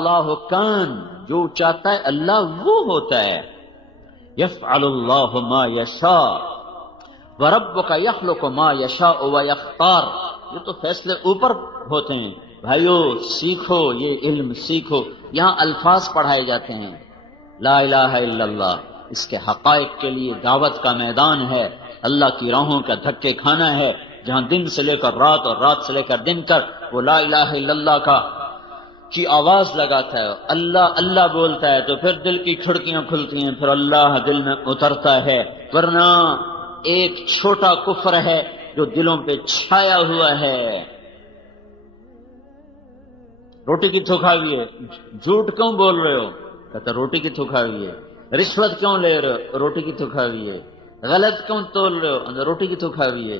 اللہ کان، جو چاہتا ہے اللہ وہ ہوتا ہے. یفعل اللہ ما یشاء وربک یخلق ما یشاء ویختار. یہ تو فیصلے اوپر ہوتے ہیں. بھائیو سیکھو، یہ علم سیکھو. یہاں الفاظ پڑھائے جاتے ہیں، لا الہ الا اللہ. اس کے حقائق کے لیے دعوت کا میدان ہے، اللہ کی راہوں کا دھکے کھانا ہے، جہاں دن سے لے کر رات اور رات سے لے کر دن کر وہ لا الہ الا اللہ کی آواز لگاتا ہے، اللہ اللہ بولتا ہے، تو پھر دل کی کھڑکیاں کھلتی ہیں، پھر اللہ دل میں اترتا ہے. ورنہ ایک چھوٹا کفر ہے جو دلوں پہ چھایا ہوا ہے. روٹی کی تھوکھا ہوئی ہے، جھوٹ کیوں بول رہے ہو؟ کہتا روٹی کی تھوکھا ہوئی ہے. رشوت کیوں لے رہے ہو؟ روٹی کی تھوکھا ہوئی ہے. غلط کیوں تول رہے ہو؟ روٹی کی تھوکھا ہوئی ہے.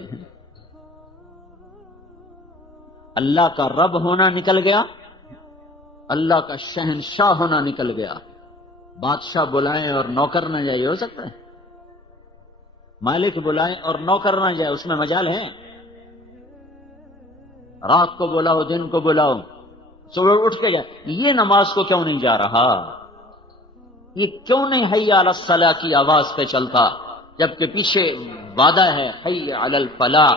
اللہ کا رب ہونا نکل گیا، اللہ کا شہنشاہ ہونا نکل گیا. بادشاہ بلائیں اور نوکر نہ جائے، ہو سکتا ہے؟ مالک بلائیں اور نوکر نہ جائے، اس میں مجال ہے؟ رات کو بلاؤ، دن کو بلاؤ، صبح اٹھ کے جائے. یہ نماز کو کیوں نہیں جا رہا؟ یہ کیوں نہیں حی علی الصلاح کی آواز پہ چلتا، جبکہ پیچھے وعدہ ہے حی علی الفلاح،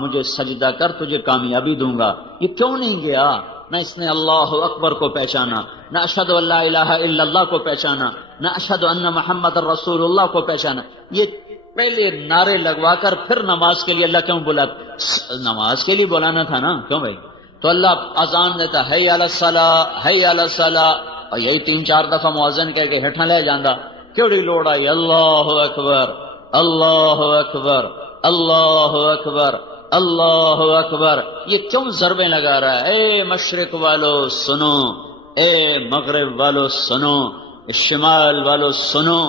مجھے سجدہ کر تجھے کامیابی دوں گا. یہ کیوں نہیں گیا؟ نہ اس نے اللہ اکبر کو پہچانا، نہ اشہد ان لا الہ الا اللہ کو پہچانا، نہ اشہد ان محمد رسول اللہ کو پہچانا. یہ پہلے نعرے لگوا کر پھر نماز کے لیے اللہ کیوں بلا؟ نماز کے لیے بلانا تھا نا، کیوں بھائی؟ تو اللہ اذان دیتا حی علی الصلاح حی علی الصلاح، اور یہی 3-4 دفعہ مؤذن کہہ کے ہٹھا لے جاندہ. کیڑی لوڑ آئی اللہ اکبر اللہ اکبر اللہ اکبر اللہ اکبر. یہ کیوں ضربیں لگا رہا ہے؟ اے مشرق والو سنو، اے مغرب والو سنو، شمال والو سنو،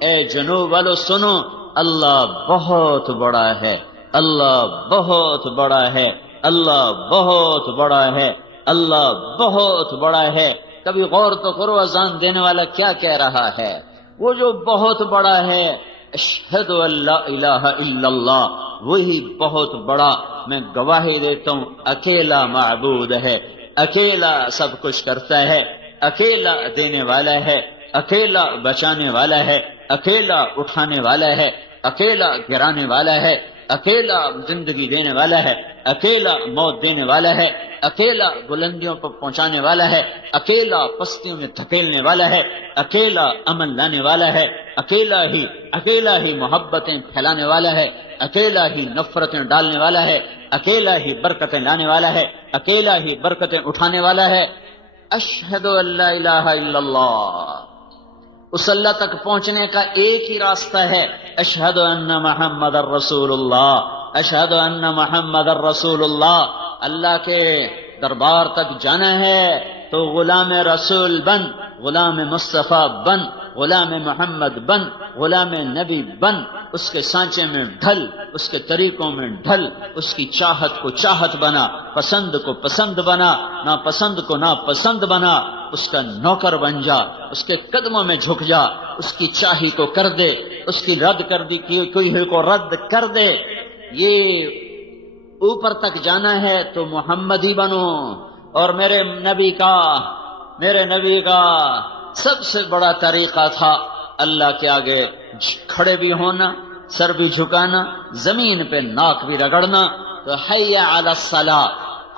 اے جنوب والو سنو. اللہ بہت بڑا ہے، اللہ بہت بڑا ہے، اللہ بہت بڑا ہے، اللہ بہت بڑا ہے. کبھی غور تو کرو اذان دینے والا کیا کہہ رہا ہے؟ وہ جو بہت بڑا ہے، اشہد ان لا الہ الا اللہ، وہی بہت بڑا میں گواہی دیتا ہوں اکیلا معبود ہے، اکیلا سب کچھ کرتا ہے، اکیلا دینے والا ہے، اکیلا بچانے والا ہے، اکیلا اٹھانے والا ہے، اکیلا گرانے والا ہے، اکیلا زندگی دینے والا ہے، اکیلا موت دینے والا ہے، اکیلا بلندیوں پر پہنچانے والا ہے، اکیلا پستیوں میں دھکیلنے والا ہے، اکیلا امن لانے والا ہے، اکیلا ہی محبتیں پھیلانے والا ہے، اکیلا ہی نفرتیں ڈالنے والا ہے، اکیلا ہی برکتیں لانے والا ہے، اکیلا ہی برکتیں اٹھانے والا ہے. اشہد ان لا الہ الا اللہ. اس اللہ تک پہنچنے کا ایک ہی راستہ ہے، اشہد ان محمد الرسول اللہ، اشہد ان محمد الرسول اللہ. اللہ کے دربار تک جانا ہے تو غلام رسول بن، غلام مصطفیٰ بن، غلام محمد بن، غلام نبی بن. اس کے سانچے میں ڈھل، اس کے طریقوں میں ڈھل، اس کی چاہت کو چاہت بنا، پسند کو پسند بنا، ناپسند کو ناپسند بنا. اس کا نوکر بن جا، اس کے قدموں میں جھک جا، اس کی چاہی کو کر دے، اس کی رد کر دی کوئی کو رد کر دے. یہ اوپر تک جانا ہے تو محمدی بنو. اور میرے نبی کا سب سے بڑا طریقہ تھا اللہ کے آگے کھڑے بھی ہونا، سر بھی جھکانا، زمین پہ ناک بھی رگڑنا. تو حی علی الصلاح،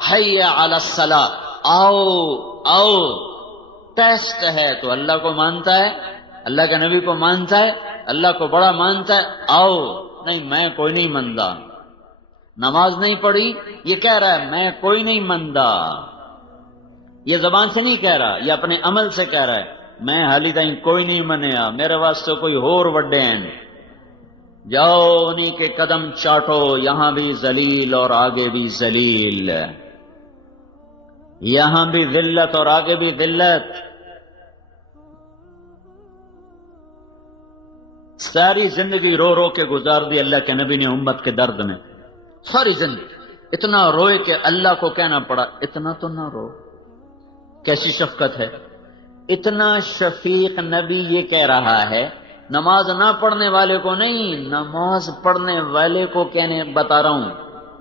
حی علی الصلاح، آؤ آؤ. ٹیسٹ ہے تو اللہ کو مانتا ہے، اللہ کے نبی کو مانتا ہے، اللہ کو بڑا مانتا ہے. آؤ. نہیں میں کوئی نہیں مندا، نماز نہیں پڑھی، یہ کہہ رہا ہے میں کوئی نہیں مندا. یہ زبان سے نہیں کہہ رہا، یہ اپنے عمل سے کہہ رہا ہے میں حالی تائیں کوئی نہیں منیا، میرے واسطے کوئی ہور وڈے ہیں. جاؤ انہی کے قدم چاٹو، یہاں بھی ذلیل اور آگے بھی ذلیل، یہاں بھی ذلت اور آگے بھی ذلت. ساری زندگی رو رو کے گزار دی اللہ کے نبی نے امت کے درد میں. ساری زندگی اتنا روئے کہ اللہ کو کہنا پڑا اتنا تو نہ رو. کیسی شفقت ہے. اتنا شفیق نبی یہ کہہ رہا ہے، نماز نہ پڑھنے والے کو نہیں، نماز پڑھنے والے کو کہنے بتا رہا ہوں.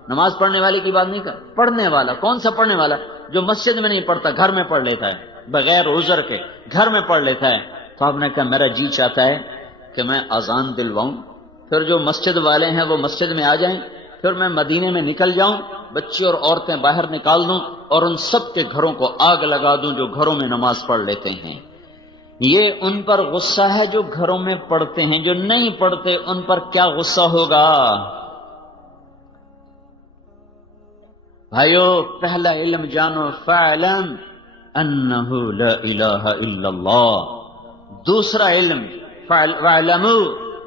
نماز پڑھنے والے کی بات نہیں کر، پڑھنے والا. کون سا پڑھنے والا؟ جو مسجد میں نہیں پڑھتا، گھر میں پڑھ لیتا ہے. بغیر عذر کے گھر میں پڑھ لیتا ہے، تو آپ نے کہا میرا جی چاہتا ہے کہ میں اذان دلواؤں، پھر جو مسجد والے ہیں وہ مسجد میں آ جائیں، پھر میں مدینے میں نکل جاؤں، بچے اور عورتیں باہر نکال دوں اور ان سب کے گھروں کو آگ لگا دوں جو گھروں میں نماز پڑھ لیتے ہیں۔ یہ ان پر غصہ ہے جو گھروں میں پڑھتے ہیں، جو نہیں پڑھتے ان پر کیا غصہ ہوگا؟ بھائیو، پہلا علم جانو، فاعلم انہ لا الہ الا اللہ۔ دوسرا علم، فاعلموا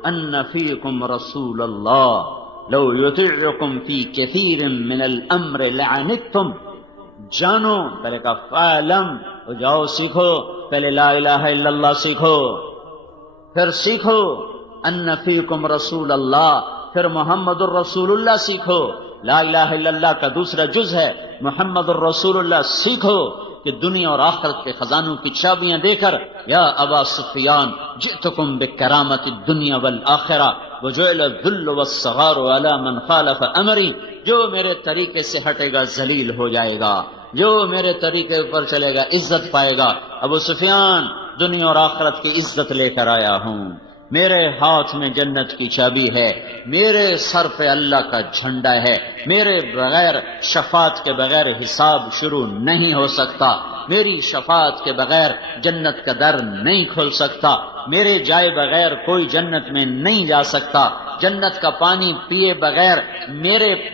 ان فیکم رسول اللہ لو یطیعکم فی کثیر من الامر لعنتم۔ جانو، پہلے کہا فاعلم، جاؤ سیکھو، پہلے لا الہ الا اللہ سیکھو، پھر سیکھو ان فیکم رسول اللہ، پھر محمد الرسول اللہ سیکھو۔ لا الہ الا اللہ کا دوسرا جز ہے محمد الرسول اللہ۔ سیکھو کہ دنیا اور آخرت کے خزانوں کی چابیاں دے کر، یا ابا سفیان جئتکم بکرامت الدنیا والآخرہ وجعل الذل والصغار علی من خالف امری، جو میرے طریقے سے ہٹے گا ذلیل ہو جائے گا، جو میرے طریقے پر چلے گا عزت پائے گا۔ ابو سفیان، دنیا اور آخرت کی عزت لے کر آیا ہوں، میرے ہاتھ میں جنت کی چابی ہے، میرے سر پہ اللہ کا جھنڈا ہے، میرے بغیر شفاعت کے بغیر حساب شروع نہیں ہو سکتا، میری شفاعت کے بغیر جنت کا در نہیں کھل سکتا، میرے جائے بغیر کوئی جنت میں نہیں جا سکتا، جنت کا پانی پیے بغیر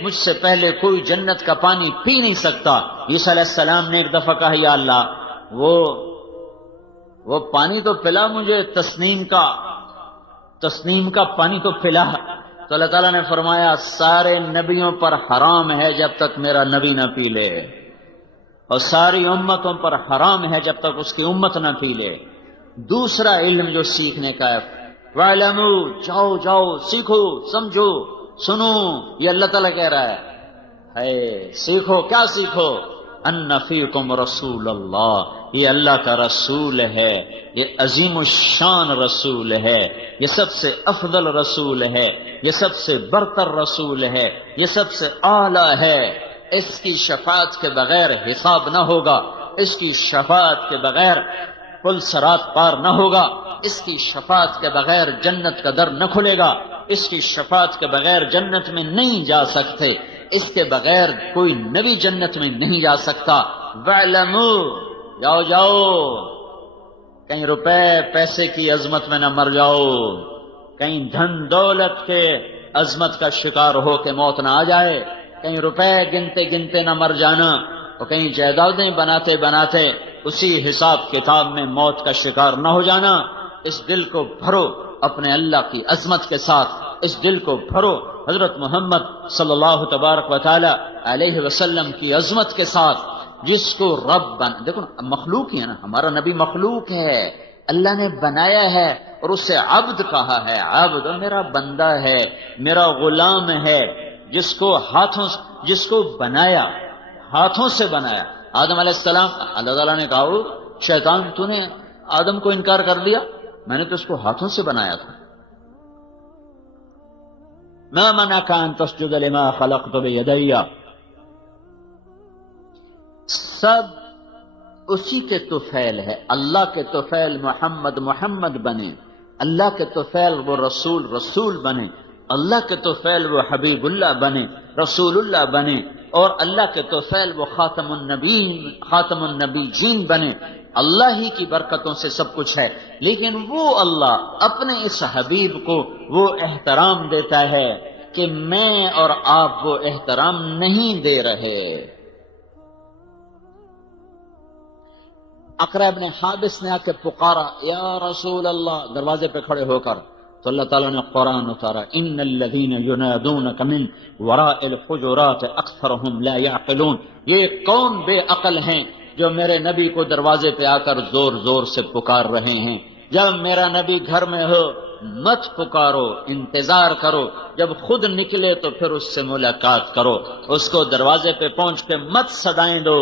مجھ سے پہلے کوئی جنت کا پانی پی نہیں سکتا۔ عیسیٰ علیہ السلام نے ایک دفعہ کہا یا اللہ وہ پانی تو پلا مجھے، تسنیم کا پانی تو پلا، تو اللہ تعالیٰ نے فرمایا سارے نبیوں پر حرام ہے جب تک میرا نبی نہ پی لے، اور ساری امتوں پر حرام ہے جب تک اس کی امت نہ پی لے۔ دوسرا علم جو سیکھنے کا ہے، وَاعْلَمُوا، جاؤ سیکھو، سمجھو، سنو، یہ اللہ تعالیٰ کہہ رہا ہے سیکھو۔ کیا سیکھو؟ ان فیکم رسول اللہ، یہ اللہ کا رسول ہے، یہ عظیم الشان رسول ہے، یہ سب سے افضل رسول ہے، یہ سب سے برتر رسول ہے، یہ سب سے اعلیٰ ہے۔ اس کی شفاعت کے بغیر حساب نہ ہوگا، اس کی شفاعت کے بغیر پل صراط پار نہ ہوگا، اس کی شفاعت کے بغیر جنت کا در نہ کھلے گا، اس کی شفاعت کے بغیر جنت میں نہیں جا سکتے، اس کے بغیر کوئی نبی جنت میں نہیں جا سکتا۔ وَاعْلَمُوا، جاؤ، کہیں روپے پیسے کی عظمت میں نہ مر جاؤ، کہیں دھن دولت کے عظمت کا شکار ہو کے موت نہ آ جائے، کہیں روپے گنتے گنتے نہ مر جانا، اور کہیں جائیدادیں بناتے بناتے اسی حساب کتاب میں موت کا شکار نہ ہو جانا۔ اس دل کو بھرو اپنے اللہ کی عظمت کے ساتھ، اس دل کو بھرو حضرت محمد صلی اللہ تبارک و تعالی علیہ وسلم کی عظمت کے ساتھ، جس کو رب دیکھو مخلوق ہی ہے نا، ہمارا نبی مخلوق ہے، اللہ نے بنایا ہے اور اس سے عبد کہا ہے، عبد میرا بندہ ہے، میرا غلام ہے، جس کو بنایا، ہاتھوں سے بنایا۔ آدم علیہ السلام، اللہ تعالیٰ نے کہا شیطان تو نے آدم کو انکار کر دیا، میں نے تو اس کو ہاتھوں سے بنایا تھا۔ ما منعك ان تسجد لما خلقت بيدي، سب اسی کے طفیل ہے، اللہ کے طفیل محمد بنے، اللہ کے طفیل وہ رسول بنے، اللہ کے طفیل وہ حبیب اللہ بنے، رسول اللہ بنے، اور اللہ کے طفیل وہ خاتم النبیین بنے۔ اللہ ہی کی برکتوں سے سب کچھ ہے، لیکن وہ اللہ اپنے اس حبیب کو وہ احترام دیتا ہے کہ میں اور آپ وہ احترام نہیں دے رہے۔ اقرا ابن حابس نے آ کے پکارا یا رسول اللہ، دروازے پہ کھڑے ہو کر، تو اللہ تعالیٰ نے قرآن اتارا، ان الذین ینادونک من وراء الحجرات اکثرهم لا یعقلون، یہ کون بے عقل ہیں جو میرے نبی کو دروازے پہ آ کر زور زور سے پکار رہے ہیں۔ جب میرا نبی گھر میں ہو مت پکارو، انتظار کرو، جب خود نکلے تو پھر اس سے ملاقات کرو، اس کو دروازے پہ پہنچ کے مت صدائیں دو۔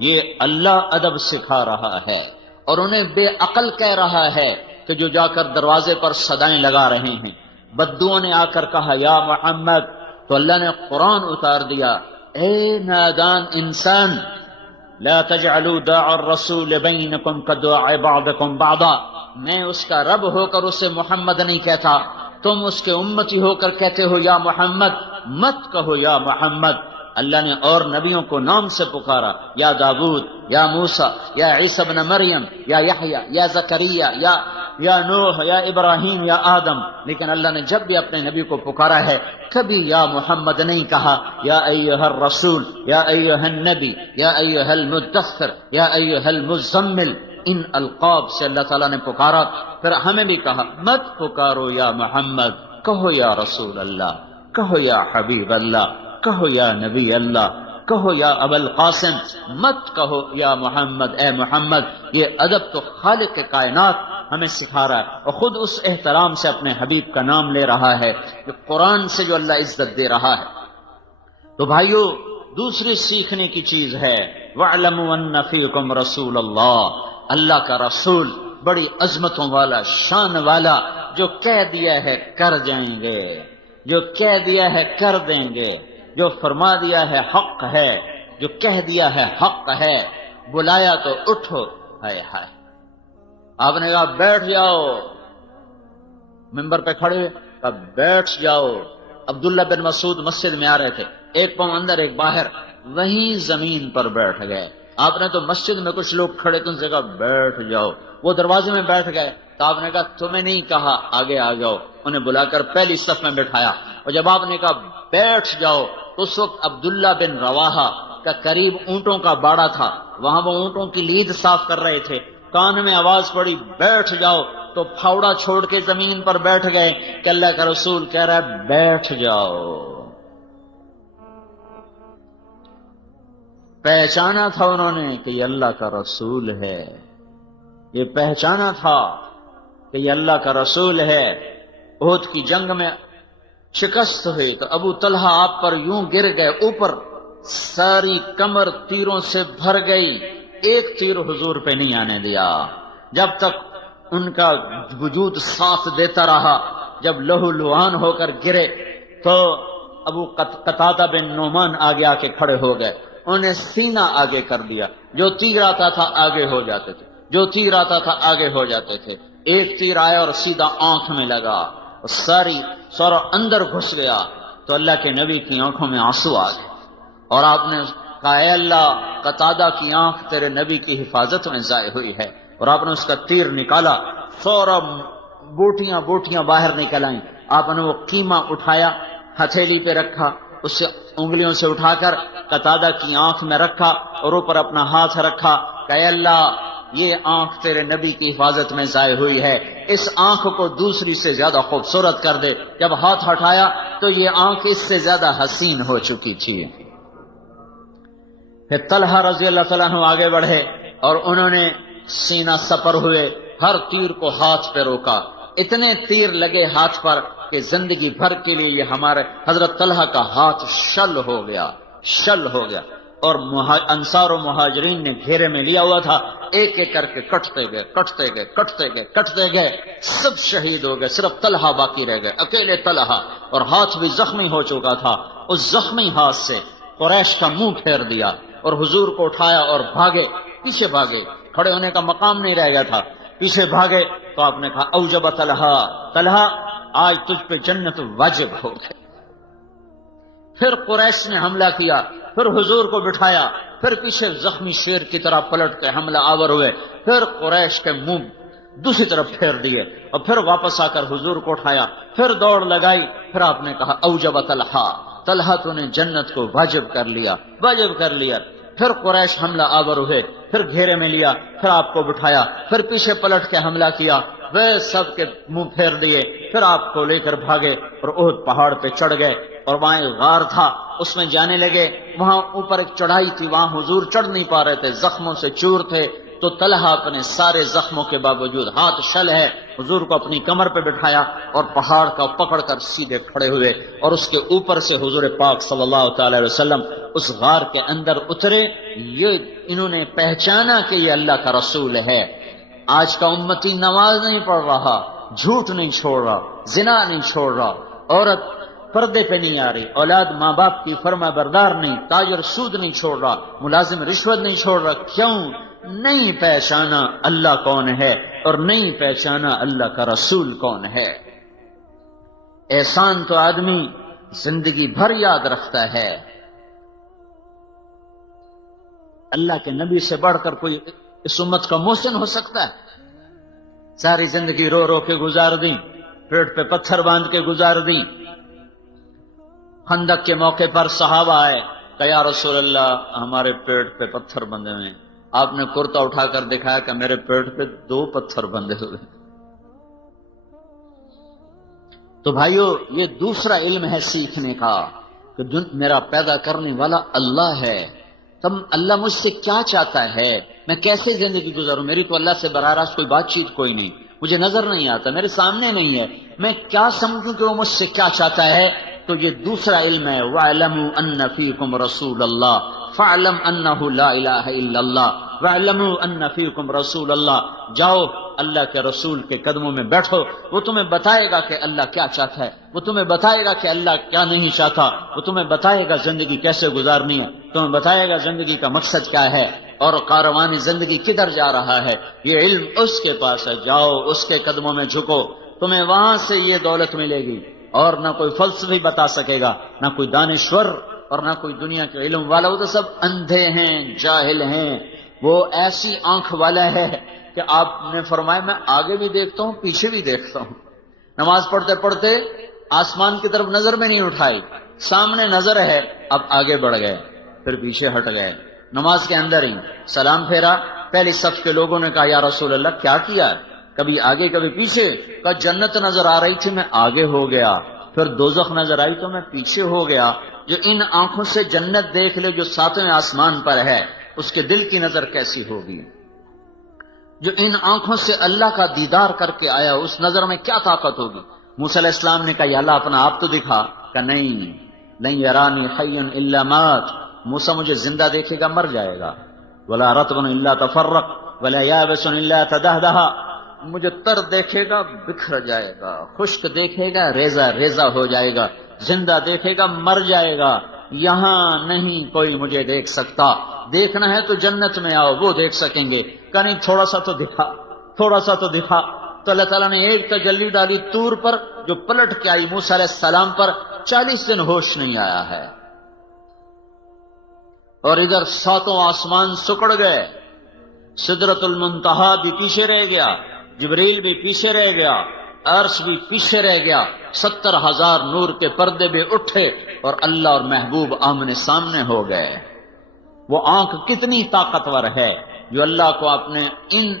یہ اللہ ادب سکھا رہا ہے، اور انہیں بے عقل کہہ رہا ہے کہ جو جا کر دروازے پر صدائیں لگا رہے ہیں۔ بدوؤں نے آ کر کہا یا محمد، تو اللہ نے قرآن اتار دیا، اے نادان انسان، لا تجعلوا داع الرسول بینکم کدعاء بعضکم بعضا، میں اس کا رب ہو کر اسے محمد نہیں کہتا، تم اس کے امتی ہو کر کہتے ہو یا محمد، مت کہو یا محمد۔ اللہ نے اور نبیوں کو نام سے پکارا، یا داؤد، یا موسیٰ، یا عیسیٰ ابن مریم، یا یحییٰ، یا زکریا، یا نوح، یا ابراہیم، یا آدم، لیکن اللہ نے جب بھی اپنے نبی کو پکارا ہے کبھی یا محمد نہیں کہا۔ یا ایھا الرسول، یا ایھا النبی، یا ایھا المدثر، یا ایھا المزمل، ان القاب سے اللہ تعالیٰ نے پکارا۔ پھر ہمیں بھی کہا مت پکارو یا محمد، کہو یا رسول اللہ، کہو یا حبیب اللہ، کہو یا نبی اللہ، کہو یا ابا القاسم، مت کہو یا محمد، اے محمد۔ یہ ادب تو خالق کائنات ہمیں سکھا رہا ہے، اور خود اس احترام سے اپنے حبیب کا نام لے رہا ہے، جو قرآن سے جو اللہ عزت دے رہا ہے۔ تو بھائیو، دوسری سیکھنے کی چیز ہے وَاعْلَمُوا أَنَّ فِيكُمْ رَسُولَ اللَّهِ، اللہ کا رسول بڑی عظمتوں والا، شان والا، جو کہہ دیا ہے کر جائیں گے، جو کہہ دیا ہے کر دیں گے، جو فرما دیا ہے حق ہے، جو کہہ دیا ہے حق ہے، بلایا تو اٹھو، ہائے ہائے۔ آپ نے کہا بیٹھ جاؤ، ممبر پہ کھڑے ہوئے کہا بیٹھ جاؤ۔ عبداللہ بن مسعود مسجد میں آ رہے تھے، ایک پاؤں اندر ایک باہر، وہیں زمین پر بیٹھ گئے۔ آپ نے تو مسجد میں کچھ لوگ کھڑے تھے، ان سے کہا بیٹھ جاؤ، وہ دروازے میں بیٹھ گئے۔ تو آپ نے کہا تمہیں نہیں کہا آگے آ جاؤ، انہیں بلا کر پہلی صف میں بٹھایا، اور جب آپ نے کہا بیٹھ جاؤ تو اس وقت عبداللہ بن رواحہ کا قریب اونٹوں کا باڑا تھا، وہاں وہ اونٹوں کی لید صاف کر رہے تھے، کان میں آواز پڑی بیٹھ جاؤ، تو پھاوڑا چھوڑ کے زمین پر بیٹھ گئے کہ اللہ کا رسول کہہ رہا ہے بیٹھ جاؤ۔ پہچانا تھا انہوں نے کہ یہ اللہ کا رسول ہے، یہ پہچانا تھا کہ یہ اللہ کا رسول ہے۔ احد کی جنگ میں شکست ہوئی تو ابو طلحہ آپ پر یوں گر گئے، اوپر ساری کمر تیروں سے بھر گئی، ایک تیر حضور پہ نہیں آنے دیا جب تک ان کا وجود ساتھ دیتا رہا۔ جب لہو لعان ہو کر گرے تو ابو قتادہ بن نعمان آگے آ کے کھڑے ہو گئے، انہیں سینہ آگے کر دیا، جو تیر آتا تھا آگے ہو جاتے تھے، جو تیر آتا تھا آگے ہو جاتے تھے۔ ایک تیر آیا اور سیدھا آنکھ میں لگا، سارا اندر گھس گیا، تو اللہ کے نبی کی آنکھوں میں آنسو آ گئے، اور آپ نے کہا اے اللہ، قتادہ کی آنکھ تیرے نبی کی حفاظت میں ضائع ہوئی ہے، اور آپ نے اس کا تیر نکالا، سورا بوٹیاں بوٹیاں باہر نکل آئیں۔ آپ نے وہ قیمہ اٹھایا، ہتھیلی پہ رکھا، اس سے انگلیوں سے اٹھا کر قتادہ کی آنکھ میں رکھا، اور اوپر اپنا ہاتھ رکھا کہ اے اللہ، یہ آنکھ تیرے نبی کی حفاظت میں ضائع ہوئی ہے، اس آنکھ کو دوسری سے زیادہ خوبصورت کر دے۔ جب ہاتھ ہٹایا تو یہ آنکھ اس سے زیادہ حسین ہو چکی تھی۔ پھر طلحہ رضی اللہ تعالیٰ عنہ آگے بڑھے اور انہوں نے سینہ سپر ہوئے، ہر تیر کو ہاتھ پہ روکا، اتنے تیر لگے ہاتھ پر کہ زندگی بھر کے لیے یہ ہمارے حضرت طلحہ کا ہاتھ شل ہو گیا، شل ہو گیا۔ اور انصار و مہاجرین نے گھیرے میں لیا ہوا تھا، ایک ایک کر کے کٹتے گئے کٹتے گئے کٹتے گئے کٹتے گئے، سب شہید ہو گئے، صرف طلحہ باقی رہ گئے، اکیلے طلحہ، اور ہاتھ بھی زخمی ہو چکا تھا۔ اس زخمی ہاتھ سے قریش کا منہ پھیر دیا اور حضور کو اٹھایا اور بھاگے، پیچھے بھاگے، کھڑے ہونے کا مقام نہیں رہ گیا تھا، پیچھے بھاگے۔ تو آپ نے کہا اوجب طلحہ، طلحہ آج تجھ پہ جنت واجب ہو گئی۔ پھر قریش نے حملہ کیا، پھر حضور کو بٹھایا، پھر پیچھے زخمی شیر کی طرح پلٹ کے حملہ آور ہوئے، پھر قریش کے منہ دوسری طرف پھیر دیے، اور پھر واپس آ کر حضور کو اٹھایا، پھر دوڑ لگائی، پھر آپ نے کہا اوجب طلحہ، طلحہ تو نے جنت کو واجب کر لیا، واجب کر لیا۔ پھر قریش حملہ آور ہوئے، پھر گھیرے میں لیا، پھر آپ کو بٹھایا، پھر پیچھے پلٹ کے حملہ کیا، وہ سب کے منہ پھیر دیے، پھر آپ کو لے کر بھاگے اور احد پہاڑ پہ چڑھ گئے، اور وہاں ایک غار تھا، اس میں جانے لگے، وہاں اوپر ایک چڑھائی تھی، وہاں حضور چڑھ نہیں پا رہے تھے، زخموں سے چور تھے۔ تو طلحہ اپنے سارے زخموں کے باوجود، ہاتھ شل ہے، حضور کو اپنی کمر پہ بٹھایا اور پہاڑ کا پکڑ کر سیدھے کھڑے ہوئے، اور اس کے اوپر سے حضور پاک صلی اللہ تعالی علیہ وسلم اس غار کے اندر اترے۔ یہ انہوں نے پہچانا کہ یہ اللہ کا رسول ہے۔ آج کا امتی نماز نہیں پڑھ رہا، جھوٹ نہیں چھوڑ رہا، زنا نہیں چھوڑ رہا، عورت پردے پہ نہیں آ رہی، اولاد ماں باپ کی فرما بردار نہیں، تاجر سود نہیں چھوڑ رہا، ملازم رشوت نہیں چھوڑ رہا، کیوں؟ نہیں پہچانا اللہ کون ہے اور نہیں پہچانا اللہ کا رسول کون ہے۔ احسان تو آدمی زندگی بھر یاد رکھتا ہے، اللہ کے نبی سے بڑھ کر کوئی اس امت کا محسن ہو سکتا ہے؟ ساری زندگی رو رو کے گزار دی، پیٹ پہ پتھر باندھ کے گزار دی۔ خندق کے موقع پر صحابہ آئے کہ یا رسول اللہ ہمارے پیٹ پہ پتھر بندھے ہوئے ہیں۔ آپ نے کرتا اٹھا کر دکھایا کہ میرے پیٹ پہ 2 پتھر بندھے ہوئے۔ تو بھائیو یہ دوسرا علم ہے سیکھنے کا کہ میرا پیدا کرنے والا اللہ ہے، تم اللہ مجھ سے کیا چاہتا ہے، میں کیسے زندگی گزاروں؟ میری تو اللہ سے براہ راست کوئی بات چیت کوئی نہیں، مجھے نظر نہیں آتا، میرے سامنے نہیں ہے، میں کیا سمجھوں کہ وہ مجھ سے کیا چاہتا ہے؟ تو یہ دوسرا علم ہے، وَاعْلَمُوا أَنَّ فِيكُمْ رَسُولَ اللَّهِ فَاعْلَمْ أَنَّهُ لَا إِلَٰهَ إِلَّا اللَّهِ وَاعْلَمُوا أَنَّ فِيكُمْ رَسُولَ اللَّهِ۔ جاؤ اللہ کے رسول کے قدموں میں بیٹھو، وہ تمہیں بتائے گا کہ اللہ کیا چاہتا ہے، وہ تمہیں بتائے گا کہ اللہ کیا نہیں چاہتا، وہ تمہیں بتائے گا زندگی کیسے گزارنی ہے، تمہیں بتائے گا زندگی کا مقصد کیا ہے اور کاروان زندگی کدھر جا رہا ہے۔ یہ علم اس کے پاس ہے، جاؤ اس کے قدموں میں جھکو، تمہیں وہاں سے یہ دولت ملے گی، اور نہ کوئی فلسفی بتا سکے گا، نہ کوئی دانشور اور نہ کوئی دنیا کے علم والا، وہ تو سب اندھے ہیں، جاہل ہیں۔ وہ ایسی آنکھ والا ہے کہ آپ نے فرمایا میں آگے بھی دیکھتا ہوں پیچھے بھی دیکھتا ہوں۔ نماز پڑھتے پڑھتے آسمان کی طرف نظر میں نہیں اٹھائی، سامنے نظر ہے، اب آگے بڑھ گئے پھر پیچھے ہٹ گئے، نماز کے اندر ہی سلام پھیرا، پہلی صف کے لوگوں نے کہا یا رسول اللہ کیا کیا؟ کبھی آگے کبھی پیچھے، کہا جنت نظر آ رہی تھی میں آگے ہو گیا، پھر دوزخ نظر آئی تو میں پیچھے ہو گیا۔ جو ان آنکھوں سے جنت دیکھ لے جو 7ویں آسمان پر ہے، اس کے دل کی نظر کیسی ہوگی؟ جو ان آنکھوں سے اللہ کا دیدار کر کے آیا اس نظر میں کیا طاقت ہوگی؟ موسیٰ علیہ السلام نے کہا یا اللہ اپنا آپ تو دکھا، کہ نہیں لن یرانی حیا الا مات، موسیٰ مجھے زندہ دیکھے گا مر جائے گا، ولا رطب الا تفرق ولا یابس الا تدہدہ، مجھے تر دیکھے گا بکھر جائے گا، خشک دیکھے گا ریزہ ریزہ ہو جائے گا، زندہ دیکھے گا مر جائے گا، یہاں نہیں کوئی مجھے دیکھ سکتا، دیکھنا ہے تو جنت میں آؤ وہ دیکھ سکیں گے، کہ نہیں تھوڑا سا تو دکھا، تھوڑا سا تو دکھا۔ تو اللہ تعالیٰ نے ایک تجلی ڈالی طور پر جو پلٹ کے آئی موسیٰ علیہ السلام پر، 40 دن ہوش نہیں آیا ہے، اور ادھر 7 آسمان سکڑ گئے، سدرۃ المنتہا بھی پیچھے رہ گیا، جبریل بھی پیچھے رہ گیا، عرش بھی پیچھے رہ گیا، 70,000 نور کے پردے بھی اٹھے اور اللہ اور محبوب آمنے سامنے ہو گئے۔ وہ آنکھ کتنی طاقتور ہے جو اللہ کو اپنے ان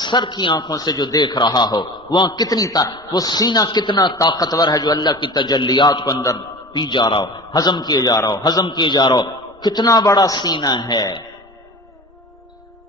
سر کی آنکھوں سے جو دیکھ رہا ہو، وہاں کتنی وہ سینہ کتنا طاقتور ہے جو اللہ کی تجلیات کو اندر پی جا رہا ہو، ہضم کیے جا رہا ہو، ہضم کیے جا رہا ہو، کتنا بڑا سینہ ہے۔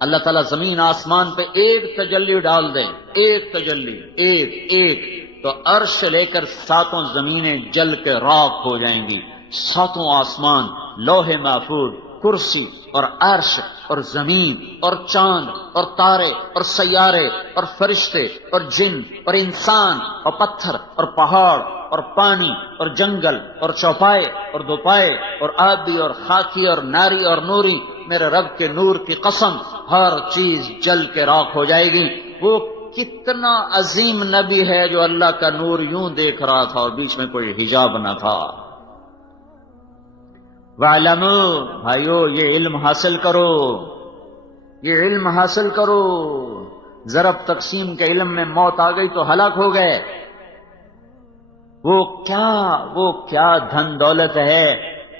اللہ تعالیٰ زمین آسمان پہ ایک تجلی ڈال دیں، ایک تجلی، ایک تو عرش سے لے کر 7 زمینیں جل کے راکھ ہو جائیں گی، 7 آسمان، لوح محفوظ، کرسی اور عرش اور زمین اور چاند اور تارے اور سیارے اور فرشتے اور جن اور انسان اور پتھر اور پہاڑ اور پانی اور جنگل اور چوپائے اور دوپائے اور آبی اور خاکی اور ناری اور نوری، میرے رب کے نور کی قسم ہر چیز جل کے راکھ ہو جائے گی۔ وہ کتنا عظیم نبی ہے جو اللہ کا نور یوں دیکھ رہا تھا اور بیچ میں کوئی حجاب نہ تھا۔ وَاعْلَمُوا، بھائیو یہ علم حاصل کرو، یہ علم حاصل کرو۔ ضرب تقسیم کے علم میں موت آ گئی تو ہلاک ہو گئے۔ وہ کیا دھن دولت ہے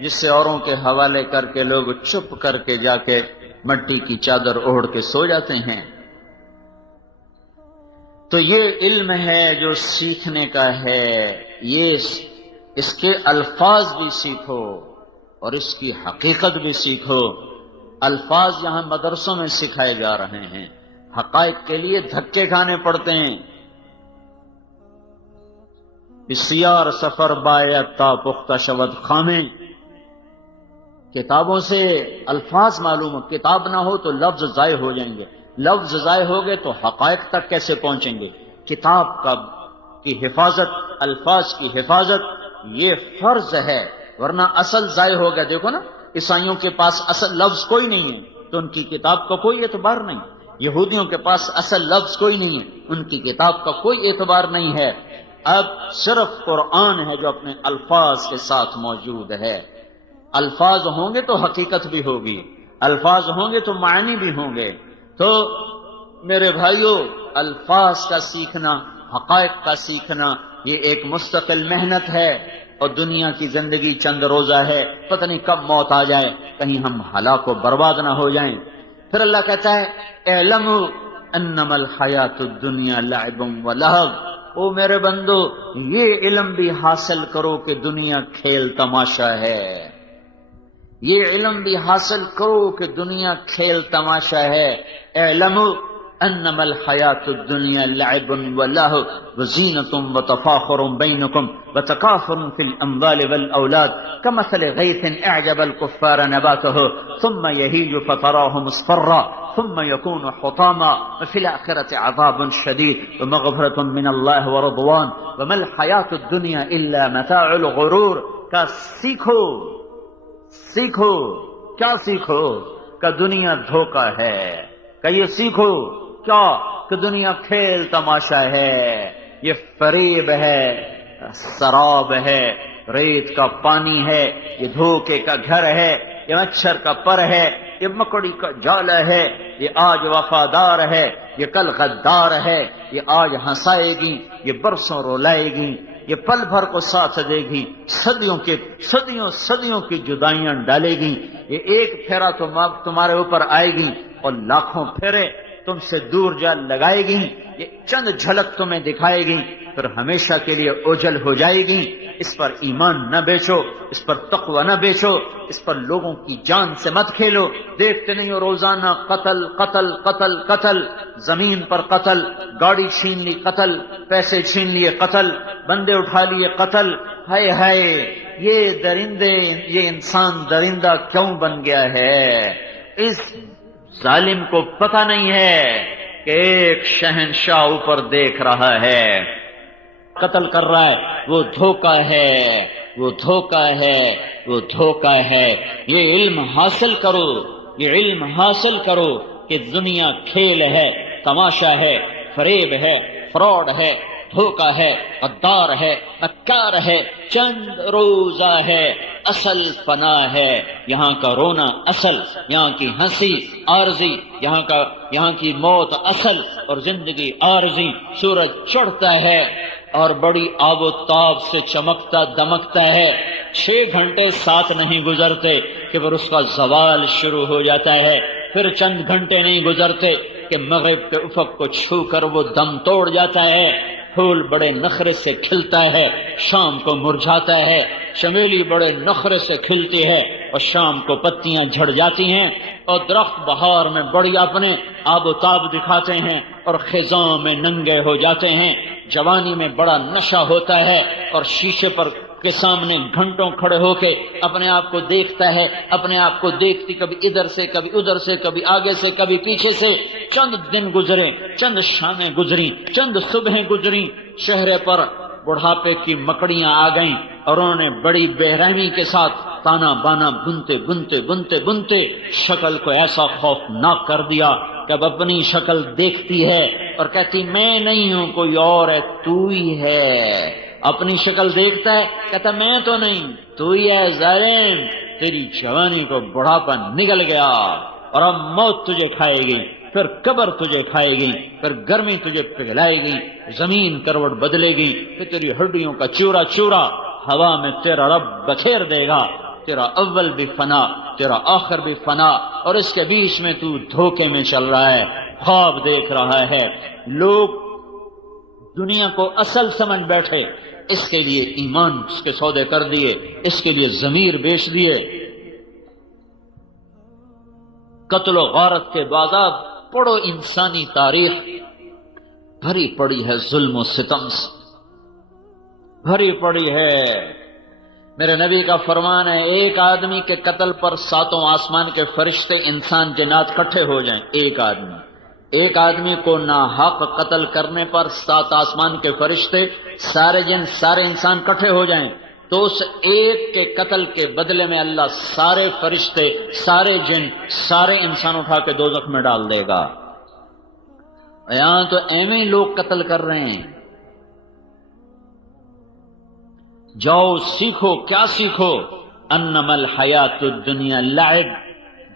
جس سے اوروں کے حوالے کر کے لوگ چپ کر کے جا کے مٹی کی چادر اوڑھ کے سو جاتے ہیں۔ تو یہ علم ہے جو سیکھنے کا ہے، یہ اس کے الفاظ بھی سیکھو اور اس کی حقیقت بھی سیکھو۔ الفاظ یہاں مدرسوں میں سکھائے جا رہے ہیں، حقائق کے لیے دھکے کھانے پڑتے ہیں۔ بسیار سفر باید تا پختہ شود خامیں، کتابوں سے الفاظ معلوم ہو، کتاب نہ ہو تو لفظ ضائع ہو جائیں گے، لفظ ضائع ہو گئے تو حقائق تک کیسے پہنچیں گے؟ کتاب کی حفاظت، الفاظ کی حفاظت یہ فرض ہے، ورنہ اصل ضائع ہو گیا۔ دیکھو نا، عیسائیوں کے پاس اصل لفظ کوئی نہیں ہے تو ان کی کتاب کا کوئی اعتبار نہیں، یہودیوں کے پاس اصل لفظ کوئی نہیں ہے، ان کی کتاب کا کوئی اعتبار نہیں ہے۔ اب صرف قرآن ہے جو اپنے الفاظ کے ساتھ موجود ہے۔ الفاظ ہوں گے تو حقیقت بھی ہوگی، الفاظ ہوں گے تو معنی بھی ہوں گے۔ تو میرے بھائیوں، الفاظ کا سیکھنا، حقائق کا سیکھنا، یہ ایک مستقل محنت ہے، اور دنیا کی زندگی چند روزہ ہے، پتہ نہیں کب موت آ جائے، کہیں ہم ہلاک و برباد نہ ہو جائیں۔ پھر اللہ کہتا ہے اعلموا انما الحیات الدنیا لعب و لہو، او میرے بندو یہ علم بھی حاصل کرو کہ دنیا کھیل تماشا ہے، یہ علم بھی حاصل کرو کہ دنیا کھیل تماشا ہے۔ اعلموا انما الحیات الدنیا لعب و لہو وزینۃ وتفاخر بینکم وتکاثر فی الاموال والاولاد کمثل غیث اعجب الکفار نباته ثم یہیج فتراه مصفرا ثم يكون حطاما وفي الآخرة عذاب شديد ومغفرة من الله ورضوان وما الحياة الدنيا إلا متاع الغرور۔ کا سیکھو سیکھو، کیا سیکھو؟ کہ دنیا دھوکہ ہے۔ کہ یہ سیکھو کیا؟ کہ دنیا کھیل تماشا ہے، یہ فریب ہے، سراب ہے، ریت کا پانی ہے، یہ دھوکے کا گھر ہے، یہ مچھر کا پر ہے، یہ مکڑی کا جال ہے، یہ آج وفادار ہے، یہ کل غدار ہے، یہ آج ہنسائے گی، یہ برسوں رولائے گی، یہ پل بھر کو ساتھ دے گی، صدیوں کی جدائیاں ڈالے گی، یہ ایک پھیرا تمہارے اوپر آئے گی اور لاکھوں پھیرے تم سے دور جا لگائے گی، یہ چند جھلک تمہیں دکھائے گی، پھر ہمیشہ کے لیے اوجھل ہو جائے گی۔ اس پر ایمان نہ بیچو، اس پر تقوی نہ بیچو، اس پر لوگوں کی جان سے مت کھیلو۔ دیکھتے نہیں ہو روزانہ قتل قتل قتل قتل، زمین پر قتل، گاڑی چھین لی قتل، پیسے چھین لیے قتل، بندے اٹھا لیے قتل۔ ہائے ہائے، یہ درندے، یہ انسان درندہ کیوں بن گیا ہے؟ اس ظالم کو پتہ نہیں ہے کہ ایک شہنشاہ اوپر دیکھ رہا ہے، قتل کر رہا ہے، وہ دھوکہ ہے، وہ دھوکہ ہے، وہ دھوکہ ہے۔ یہ علم حاصل کرو، یہ علم حاصل کرو کہ دنیا کھیل ہے، تماشا ہے، فریب ہے، فراڈ ہے، دھوکہ ہے، غدار ہے، مکار ہے، چند روزہ ہے، اصل فنا ہے۔ یہاں کا رونا اصل، یہاں کی ہنسی عارضی، یہاں کی موت اصل اور زندگی عارضی۔ سورج چڑھتا ہے اور بڑی آب و تاب سے چمکتا دمکتا ہے، 6 گھنٹے ساتھ نہیں گزرتے کہ پھر اس کا زوال شروع ہو جاتا ہے، پھر چند گھنٹے نہیں گزرتے کہ مغرب کے افق کو چھو کر وہ دم توڑ جاتا ہے۔ پھول بڑے نخرے سے کھلتا ہے، شام کو مرجھاتا ہے، چمیلی بڑے نخرے سے کھلتی ہے اور شام کو پتیاں جھڑ جاتی ہیں، اور درخت بہار میں بڑی اپنے آب و تاب دکھاتے ہیں اور خزاں میں ننگے ہو جاتے ہیں۔ جوانی میں بڑا نشہ ہوتا ہے اور شیشے پر کے سامنے گھنٹوں کھڑے ہو کے اپنے آپ کو دیکھتا ہے، اپنے آپ کو دیکھتی کبھی ادھر سے کبھی ادھر سے، کبھی آگے سے کبھی پیچھے سے۔ چند دن گزرے، چند شامیں گزری، چند صبحیں گزری، چہرے پر بڑھاپے کی مکڑیاں آ گئیں اور انہوں نے بڑی بے رحمی کے ساتھ تانا بانا بنتے شکل کو ایسا خوفناک کر دیا کہ اب اپنی شکل دیکھتی ہے اور کہتی میں نہیں ہوں، کوئی اور ہے، تو ہی ہے۔ اپنی شکل دیکھتا ہے، کہتا میں تو نہیں، تو ہی ہے ظالم، تیری جوانی کو بڑھاپا نگل گیا اور اب موت تجھے کھائے گی، پھر قبر تجھے کھائے گی، پھر گرمی تجھے پگھلائے گی، زمین کروٹ بدلے گی، پھر تیری ہڈیوں کا چورا چورا ہوا میں تیرا رب بکھیر دے گا۔ تیرا اول بھی فنا، تیرا آخر بھی فنا، اور اس کے بیچ میں تو دھوکے میں چل رہا ہے، خواب دیکھ رہا ہے۔ لوگ دنیا کو اصل سمجھ بیٹھے، اس کے لیے ایمان اس کے سودے کر دیے، اس کے لیے ضمیر بیچ دیے۔ قتل و غارت کے بعد پڑھو انسانی تاریخ، بھری پڑی ہے ظلم و ستم سے، بھری پڑی ہے۔ میرے نبی کا فرمان ہے ایک آدمی کے قتل پر 7 آسمان کے فرشتے انسان جنات کٹھے ہو جائیں۔ ایک آدمی کو ناحق قتل کرنے پر 7 آسمان کے فرشتے، سارے جن سارے انسان کٹھے ہو جائیں تو اس ایک کے قتل کے بدلے میں اللہ سارے فرشتے، سارے جن، سارے انسان اٹھا کے دوزخ میں ڈال دے گا۔ یہاں تو ایویں لوگ قتل کر رہے ہیں۔ جاؤ سیکھو، کیا سیکھو؟ انما الحیات الدنیا لعب،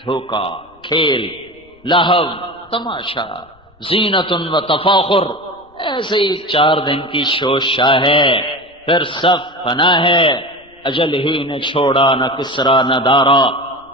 دھوکا، کھیل، لہو، تماشا، زینت و تفاخر، ایسے ہی 4 دن کی شوشا ہے، پھر سب فنا ہے۔ اجل ہی نے چھوڑا نہ کسرا نہ دارا،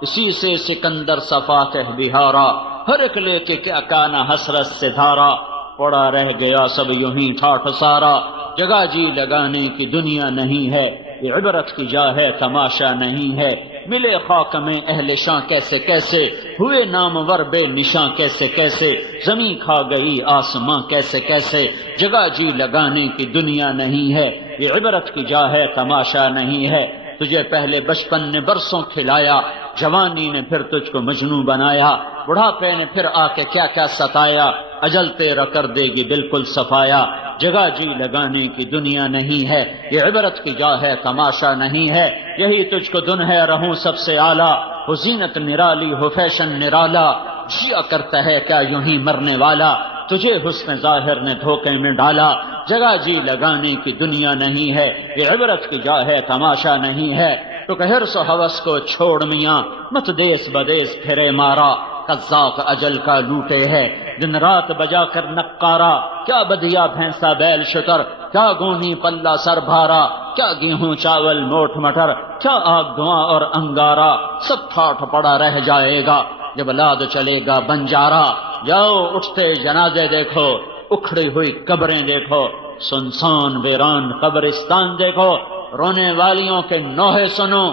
اسی سے سکندر صفا کہ بہارا، ہر ایک لے کے کیا کانا حسرت سے دھارا، پڑا رہ گیا سب یوں ہی ٹھاٹھ سارا، جگہ جی لگانے کی دنیا نہیں ہے، یہ عبرت کی جا ہے تماشا نہیں ہے، ملے خاک میں اہل شاں کیسے کیسے، ہوئے نامور بے نشاں کیسے کیسے، زمین کھا گئی آسماں کیسے کیسے، جگہ جی لگانے کی دنیا نہیں ہے، یہ عبرت کی جا ہے تماشا نہیں ہے۔ تجھے پہلے بچپن نے برسوں کھلایا، جوانی نے پھر تجھ کو مجنوں بنایا، بڑھاپے نے پھر آ کے کیا کیا ستایا، اجل تیرا کر دے گی بالکل صفایا، جگہ جی لگانے کی دنیا نہیں ہے، یہ عبرت کی جا ہے تماشا نہیں ہے، یہی تجھ کو دن ہے رہوں سب سے اعلیٰ، ہو زینت نرالی ہو فیشن نرالا، جیا کرتا ہے کیا یوں ہی مرنے والا، تجھے حسن ظاہر نے دھوکے میں ڈالا، جگہ جی لگانے کی دنیا نہیں ہے، یہ عبرت کی جا ہے تماشا نہیں ہے، تو کہ حرص و ہوس کو چھوڑ میاں، مت دیس بدیس پھرے مارا، قذاق اجل کا لوٹے ہے، دن رات بجا کر نقارا، کیا بدیا بھینسا بیل شتر، کیا گونی پلہ سر بھارا، کیا گیہوں چاول موٹ مٹر، کیا آگ دھواں اور انگارا، سب ٹھاٹھ پڑا رہ جائے گا جب لاد چلے گا بنجارا، جاؤ اٹھتے جنازے دیکھو، اکھڑی ہوئی قبریں دیکھو، سنسان ویران قبرستان دیکھو، رونے والیوں کے نوحے سنو،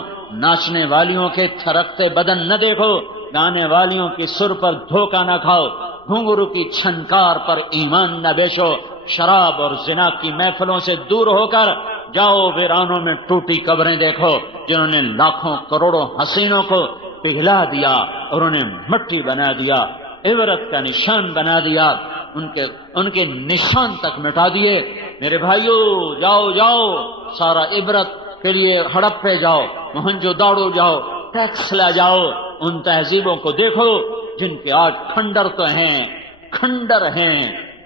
ناچنے والیوں کے تھرکتے بدن نہ دیکھو، گانے والیوں کی سر پر دھوکہ نہ کھاؤ، گھنگرو کی چھنکار پر ایمان نہ بیچو، شراب اور زنا کی محفلوں سے دور ہو کر جاؤ ویرانوں میں ٹوٹی قبریں دیکھو، جنہوں نے لاکھوں کروڑوں حسینوں کو پگھلا دیا اور انہیں مٹی بنا دیا، عبرت کا نشان بنا دیا، ان کے نشان تک مٹا دیے۔ میرے بھائیو، جاؤ جاؤ، سارا عبرت کے لیے ہڑپے جاؤ، موہنجو داڑو جاؤ، ٹیکس لا جاؤ، ان تہذیبوں کو دیکھو جن کے آج کھنڈر تو ہیں، کھنڈر ہیں،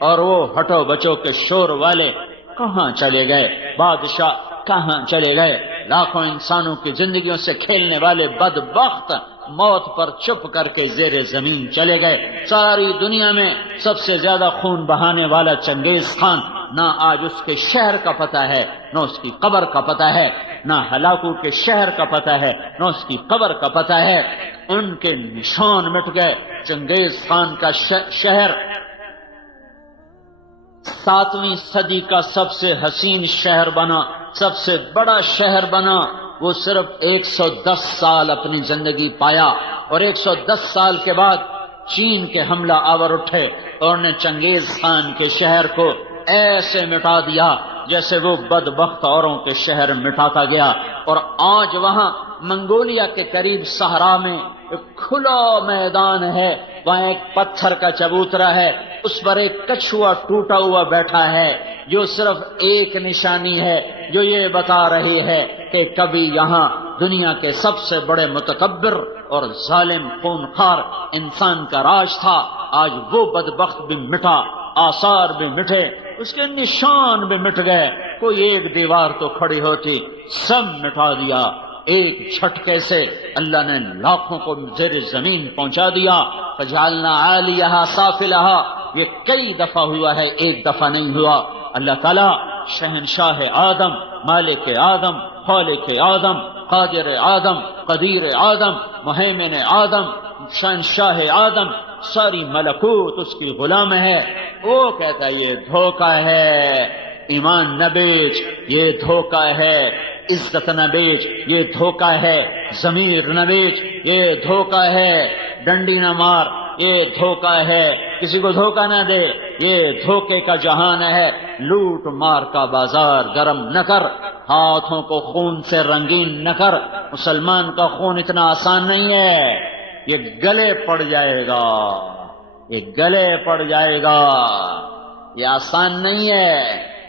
اور وہ ہٹو بچو کے شور والے کہاں چلے گئے، بادشاہ کہاں چلے گئے، لاکھوں انسانوں کی زندگیوں سے کھیلنے والے بدبخت موت پر چپ کر کے زیر زمین چلے گئے۔ ساری دنیا میں سب سے زیادہ خون بہانے والا چنگیز خان، نہ آج اس کے شہر کا پتہ ہے، نہ اس کی قبر کا پتہ ہے، نہ ہلاکو کے شہر کا پتہ ہے، نہ اس کی قبر کا پتہ ہے، ان کے نشان مٹ گئے۔ چنگیز خان کا شہر 7ویں صدی کا سب سے حسین شہر بنا، سب سے بڑا شہر بنا، وہ صرف 110 سال اپنی زندگی پایا، اور 110 سال کے بعد چین کے حملہ آور اٹھے اور نے چنگیز خان کے شہر کو ایسے مٹا دیا جیسے وہ بدبخت اوروں کے شہر مٹاتا گیا۔ اور آج وہاں منگولیا کے قریب صحرا میں ایک کھلا میدان ہے، وہاں ایک پتھر کا چبوترا ہے، اس پر ایک کچھوا ٹوٹا ہوا بیٹھا ہے، جو صرف ایک نشانی ہے جو یہ بتا رہی ہے کہ کبھی یہاں دنیا کے سب سے بڑے متکبر اور ظالم خونخوار انسان کا راج تھا۔ آج وہ بدبخت بھی مٹا، آثار بھی مٹے، اس کے نشان بھی مٹ گئے، کوئی ایک دیوار تو کھڑی ہوتی، سب مٹا دیا۔ ایک جھٹکے سے اللہ نے لاکھوں کو زیر زمین پہنچا دیا۔ فجعلنا عالیہا سافلہا، یہ کئی دفعہ ہوا ہے، ایک دفعہ نہیں ہوا۔ اللہ تعالیٰ شہنشاہ آدم، مالک آدم، خالق آدم، قادر آدم، قدیر آدم، مہیمن آدم، شہنشاہ آدم، ساری ملکوت اس کی غلام ہے۔ وہ کہتا ہے یہ دھوکہ ہے، ایمان نہ بیچ، یہ دھوکہ ہے، عزت نہ بیچ، یہ دھوکہ ہے، ضمیر نہ بیچ، یہ دھوکہ ہے، ڈنڈی نہ مار، یہ دھوکہ ہے، کسی کو دھوکہ نہ دے، یہ دھوکے کا جہان ہے۔ لوٹ مار کا بازار گرم نہ کر، ہاتھوں کو خون سے رنگین نہ کر، مسلمان کا خون اتنا آسان نہیں ہے، یہ گلے پڑ جائے گا، یہ گلے پڑ جائے گا، یہ آسان نہیں ہے۔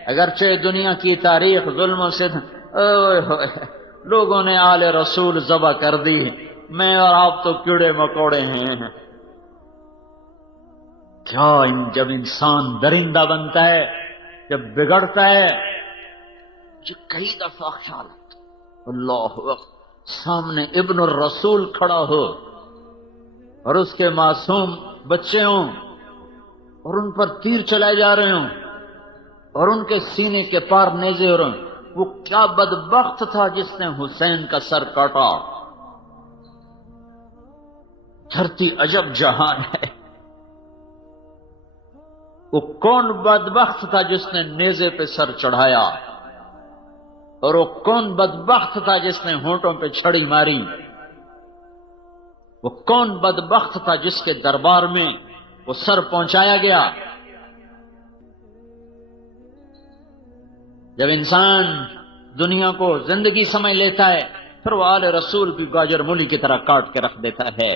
اگرچہ دنیا کی تاریخ ظلم و اوئے ہوئے، لوگوں نے آل رسول ذبح کر دی، میں اور آپ تو کیڑے مکوڑے ہیں۔ کیا جب انسان درندہ بنتا ہے، جب بگڑتا ہے، جو کئی دفعہ خیال آتا ہے، اللہ اکبر، سامنے ابن الرسول کھڑا ہو اور اس کے معصوم بچے ہوں اور ان پر تیر چلائے جا رہے ہوں اور ان کے سینے کے پار نیزے ہو رہے ہوں۔ وہ کیا بدبخت تھا جس نے حسین کا سر کاٹا۔ دھرتی عجب جہان ہے۔ وہ کون بدبخت تھا جس نے نیزے پہ سر چڑھایا، اور وہ کون بدبخت تھا جس نے ہونٹوں پہ چھڑی ماری۔ وہ کون بدبخت تھا جس کے دربار میں وہ سر پہنچایا گیا۔ جب انسان دنیا کو زندگی سمجھ لیتا ہے، پھر وہ آل رسول بھی گاجر مولی کی طرح کاٹ کے رکھ دیتا ہے۔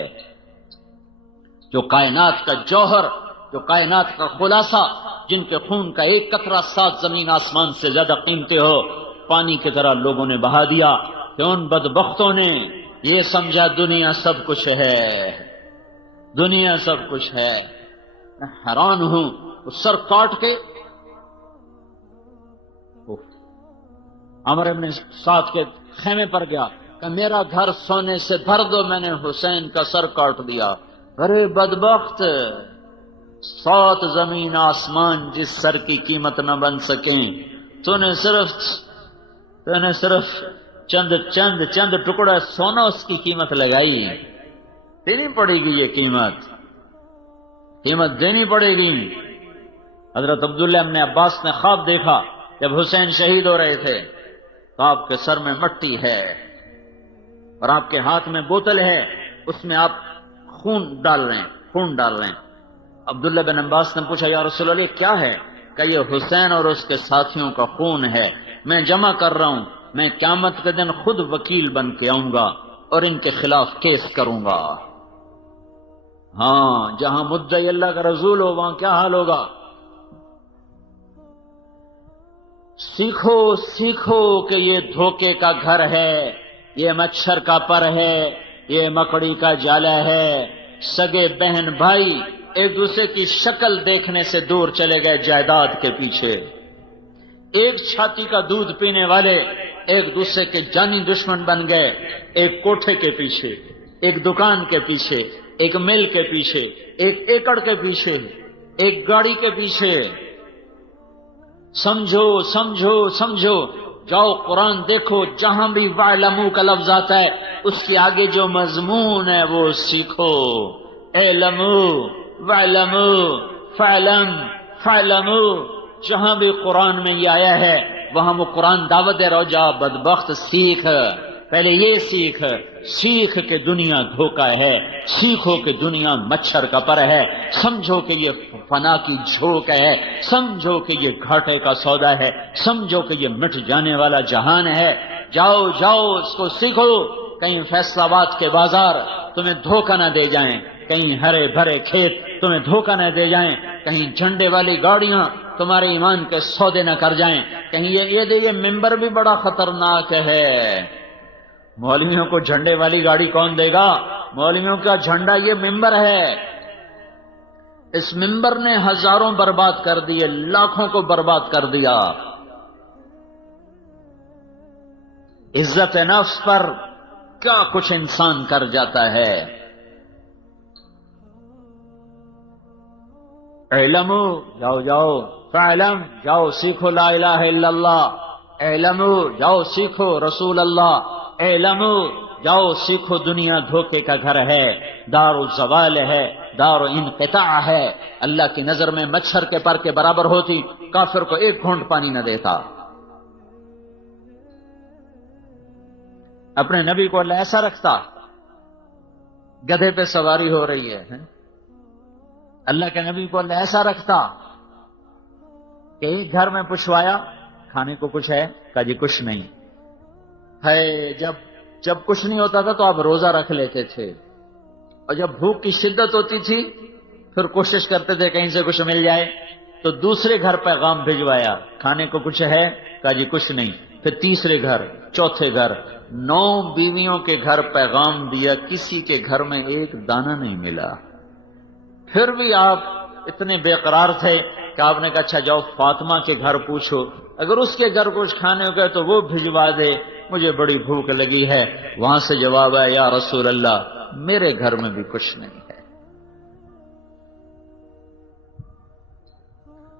جو کائنات کا جوہر، جو کائنات کا خلاصہ، جن کے خون کا ایک قطرہ 7 زمین آسمان سے زیادہ قیمتی ہو، پانی کی طرح لوگوں نے بہا دیا کہ ان بدبختوں نے یہ سمجھا دنیا سب کچھ ہے، دنیا سب کچھ ہے۔ میں حیران ہوں، وہ سر کاٹ کے عمر ابن سعد کے خیمے پر گیا کہ میرا گھر سونے سے بھر دو، میں نے حسین کا سر کاٹ دیا۔ ارے بدبخت، 7 زمین آسمان جس سر کی قیمت نہ بن سکیں، تو نے صرف چند ٹکڑا سونا اس کی قیمت لگائی۔ دینی پڑے گی، یہ قیمت دینی پڑے گی۔ حضرت عبداللہ ابن عباس نے خواب دیکھا، جب حسین شہید ہو رہے تھے تو آپ کے سر میں مٹی ہے اور آپ کے ہاتھ میں بوتل ہے، اس میں آپ خون ڈال رہے ہیں۔ عبداللہ بن عباس نے پوچھا، یا رسول اللہ کیا ہے؟ کہ یہ حسین اور اس کے ساتھیوں کا خون ہے، میں جمع کر رہا ہوں، میں قیامت کے دن خود وکیل بن کے آؤں گا اور ان کے خلاف کیس کروں گا۔ ہاں، جہاں مدعی اللہ کا رسول ہو وہاں کیا حال ہوگا۔ سیکھو کہ یہ دھوکے کا گھر ہے، یہ مچھر کا پر ہے، یہ مکڑی کا جالا ہے۔ سگے بہن بھائی ایک دوسرے کی شکل دیکھنے سے دور چلے گئے جائیداد کے پیچھے۔ ایک چھاتی کا دودھ پینے والے ایک دوسرے کے جانی دشمن بن گئے، ایک کوٹھے کے پیچھے، ایک دکان کے پیچھے، ایک مل کے پیچھے، ایک ایکڑ کے پیچھے، ایک گاڑی کے پیچھے۔ سمجھو، جاؤ قرآن دیکھو، جہاں بھی وَاعْلَمُوا کا لفظ آتا ہے اس کے آگے جو مضمون ہے وہ سیکھو۔ اعلموا وَاعْلَمُوا فَاعْلَمُوا، جہاں بھی قرآن میں یہ آیا ہے وہاں وہ قرآن دعوت دے رہا، جا بدبخت سیکھ، پہلے یہ سیکھ کہ دنیا دھوکہ ہے، سیکھو کہ دنیا مچھر کا پر ہے، سمجھو کہ یہ فنا کی جھوک ہے، سمجھو کہ یہ گھاٹے کا سودا ہے، سمجھو کہ یہ مٹ جانے والا جہان ہے۔ جاؤ اس کو سیکھو، کہیں فیصل آباد کے بازار تمہیں دھوکہ نہ دے جائیں، کہیں ہرے بھرے کھیت تمہیں دھوکہ نہ دے جائیں، کہیں جھنڈے والی گاڑیاں تمہارے ایمان کے سودے نہ کر جائیں، کہیں یہ ممبر بھی بڑا خطرناک ہے۔ مولویوں کو جھنڈے والی گاڑی کون دے گا؟ مولویوں کا جھنڈا یہ ممبر ہے۔ اس ممبر نے ہزاروں برباد کر دیے، لاکھوں کو برباد کر دیا۔ عزت نفس پر کیا کچھ انسان کر جاتا ہے۔ علموا، جاؤ فعلم، جاؤ سیکھو لا الہ الا اللہ۔ علموا، جاؤ سیکھو رسول اللہ۔ علموا، جاؤ سیکھو دنیا دھوکے کا گھر ہے، دار الزوال ہے، دار انقطاع ہے۔ اللہ کی نظر میں مچھر کے پر کے برابر ہوتی، کافر کو ایک گھونٹ پانی نہ دیتا۔ اپنے نبی کو اللہ ایسا رکھتا، گدھے پہ سواری ہو رہی ہے، اللہ کے نبی کو اللہ ایسا رکھتا کہ ایک گھر میں پوچھوایا کھانے کو کچھ ہے؟ کہا جی کچھ نہیں ہے۔ جب کچھ نہیں ہوتا تھا تو آپ روزہ رکھ لیتے تھے، اور جب بھوک کی شدت ہوتی تھی پھر کوشش کرتے تھے کہیں سے کچھ مل جائے، تو دوسرے گھر پیغام بھجوایا کھانے کو کچھ ہے؟ کہا جی کچھ نہیں۔ پھر تیسرے گھر، چوتھے گھر، 9 بیویوں کے گھر پیغام دیا، کسی کے گھر میں ایک دانہ نہیں ملا۔ پھر بھی آپ اتنے بے قرار تھے کہ آپ نے کہا اچھا جاؤ فاطمہ کے گھر پوچھو، اگر اس کے گھر کچھ کھانے ہو گئے تو وہ بھجوا دے، مجھے بڑی بھوک لگی ہے۔ وہاں سے جواب ہے یا رسول اللہ میرے گھر میں بھی کچھ نہیں ہے۔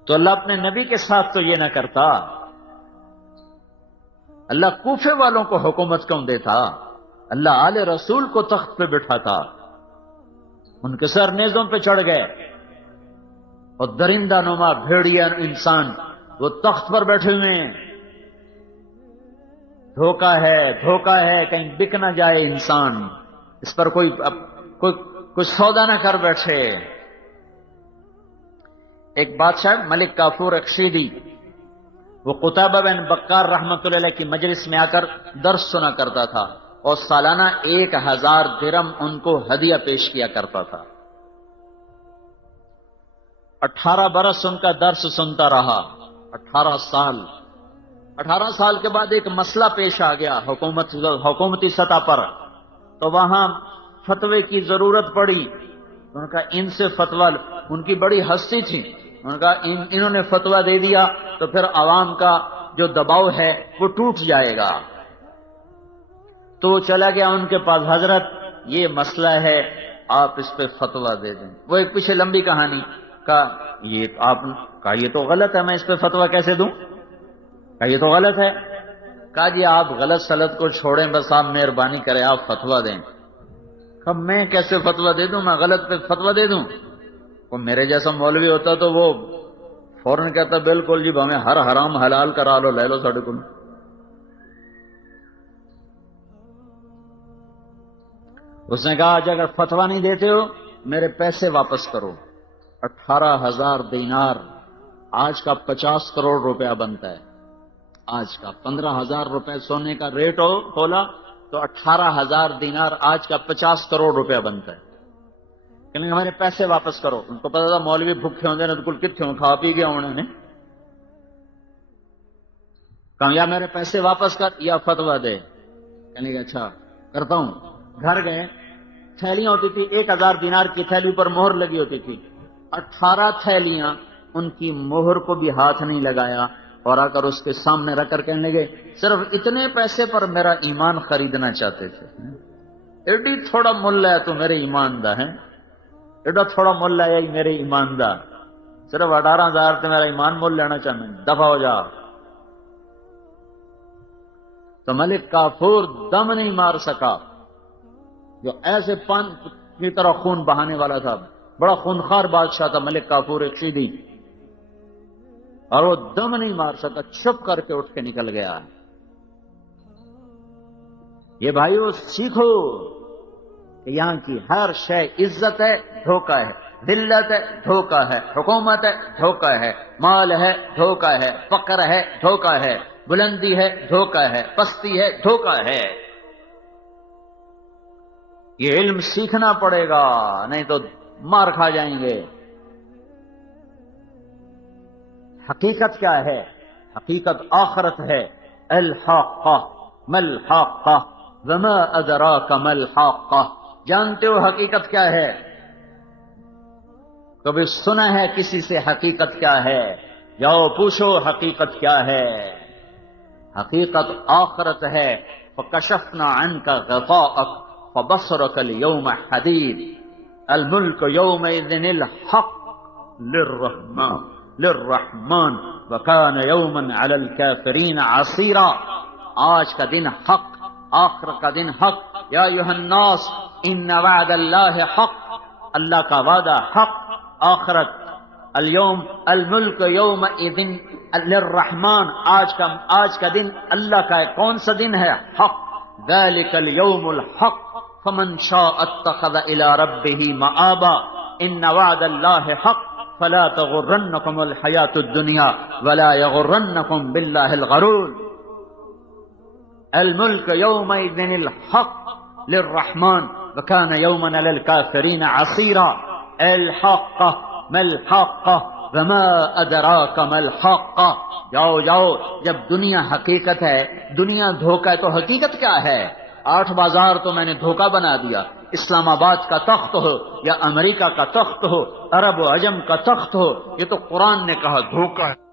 تو اللہ اپنے نبی کے ساتھ تو یہ نہ کرتا، اللہ کوفے والوں کو حکومت کیوں دیتا؟ اللہ آل رسول کو تخت پہ بٹھاتا، ان کے سر نیزوں پہ چڑھ گئے، اور درندہ نما بھیڑیا انسان وہ تخت پر بیٹھے ہوئے ہیں۔ دھوکہ ہے کہیں بک نہ جائے انسان، اس پر کوئی سودا نہ کر بیٹھے۔ ایک بادشاہ ملک کافور اخشیدی، وہ قتیبہ بن بکار رحمۃ اللہ علیہ کی مجلس میں آ کر درس سنا کرتا تھا، اور سالانہ 1000 درم ان کو ہدیہ پیش کیا کرتا تھا۔ 18 برس ان کا درس سنتا رہا، 18 سال کے بعد ایک مسئلہ پیش آ گیا حکومتی سطح پر، تو وہاں فتوے کی ضرورت پڑی۔ ان کا ان سے فتویٰ، ان کی بڑی ہستی تھی، ان کا انہوں نے فتویٰ دے دیا تو پھر عوام کا جو دباؤ ہے وہ ٹوٹ جائے گا۔ تو وہ چلا گیا ان کے پاس، حضرت یہ مسئلہ ہے آپ اس پہ فتویٰ دے دیں۔ وہ ایک پیچھے لمبی کہانی کا، یہ تو غلط ہے، میں اس پہ فتویٰ کیسے دوں؟ کہا یہ تو غلط ہے۔ کہا جی آپ غلط سلط کو چھوڑیں، بس آپ مہربانی کریں آپ فتویٰ دیں۔ کہا میں کیسے فتویٰ دے دوں، میں غلط پہ فتویٰ دے دوں؟ وہ میرے جیسا مولوی ہوتا تو وہ فوراً کہتا بالکل جی ہمیں ہر حرام حلال کرا لو، لے لو ساڑھے کو۔ اس نے کہا اگر فتویٰ نہیں دیتے ہو میرے پیسے واپس کرو۔ 18,000 دینار آج کا 50 کروڑ روپیہ بنتا ہے، آج کا 15,000 روپے سونے کا ریٹ ہو کھولا تو 18,000 دینار آج کا 50 کروڑ روپیہ بنتا ہے۔ کہ ہمارے پیسے واپس کرو۔ ان کو پتا تھا مولوی بھوکے ہوندے نے تو کل کتنے ہوں، کھا پی گیا انہوں نے۔ کہا یا میرے پیسے واپس کر یا فتویٰ دے۔ کہنے کہ اچھا کرتا ہوں۔ گھر گئے، تھیلیاں ہوتی تھی، 1000 دینار کی تھیلی پر مہر لگی ہوتی تھی، 18 تھیلیاں، ان کی مہر کو بھی ہاتھ نہیں لگایا، اور آ کر اس کے سامنے رکھ کر کہنے لگے صرف اتنے پیسے پر میرا ایمان خریدنا چاہتے تھے۔ ایڈی تھوڑا ملا ہے تو میرے ایمان دا ہے، ایڈا تھوڑا ملا ہے میرے ایمان دا، صرف 18,000 تو میرا ایمان مول لینا چاہنا، دفع ہو جا۔ تو ملک کافور دم نہیں مار سکا، جو ایسے پان کی طرح خون بہانے والا تھا، بڑا خونخوار بادشاہ تھا ملک کافور اخشیدی، اور وہ دم نہیں مار سکا، چھپ کر کے اٹھ کے نکل گیا۔ یہ بھائیو سیکھو کہ یہاں کی ہر شے عزت ہے دھوکہ ہے، ذلت ہے دھوکہ ہے، حکومت ہے دھوکہ ہے، مال ہے دھوکہ ہے، فقر ہے دھوکہ ہے، بلندی ہے دھوکہ ہے، پستی ہے دھوکہ ہے۔ یہ علم سیکھنا پڑے گا، نہیں تو مار کھا جائیں گے۔ حقیقت کیا ہے؟ حقیقت آخرت ہے۔ الحاقہ ما الحاقہ وما ادراک ما الحاقہ، جانتے ہو حقیقت کیا ہے؟ کبھی سنا ہے کسی سے حقیقت کیا ہے؟ جاؤ پوچھو حقیقت کیا ہے۔ حقیقت آخرت ہے۔ فکشفنا عنک غطاءک فبصرک اليوم حدید، الملک یومئذ الحق للرحمن وکان یوما علی الکافرین عسیرا۔ آج کا دن حق، آخر کا دن حق۔ یا ایھا الناس ان وعد اللہ حق، اللہ کا وعدہ حق، آخرت۔ اليوم الملک یومئذ للرحمن، آج کا دن اللہ کا ہے۔ کون سا دن ہے؟ حق۔ ذلک اليوم الحق فمن شاء اتخذ الى ربه مآبا، ان وعد اللہ حق فلا تغرنکم الحیاۃ الدنیا ولا یغرنکم باللہ الغرور۔ الملک یومئذ الحق للرحمن وکان یوما علی الکافرین عسیرا۔ الحق ما الحق وما ادراک ما الحق، جاؤ جاؤ، جب دنیا حقیقت ہے، دنیا دھوکہ ہے تو حقیقت کیا ہے؟ 8 بازار تو میں نے دھوکہ بنا دیا، اسلام آباد کا تخت ہو یا امریکہ کا تخت ہو، عرب و عجم کا تخت ہو، یہ تو قرآن نے کہا دھوکہ ہے۔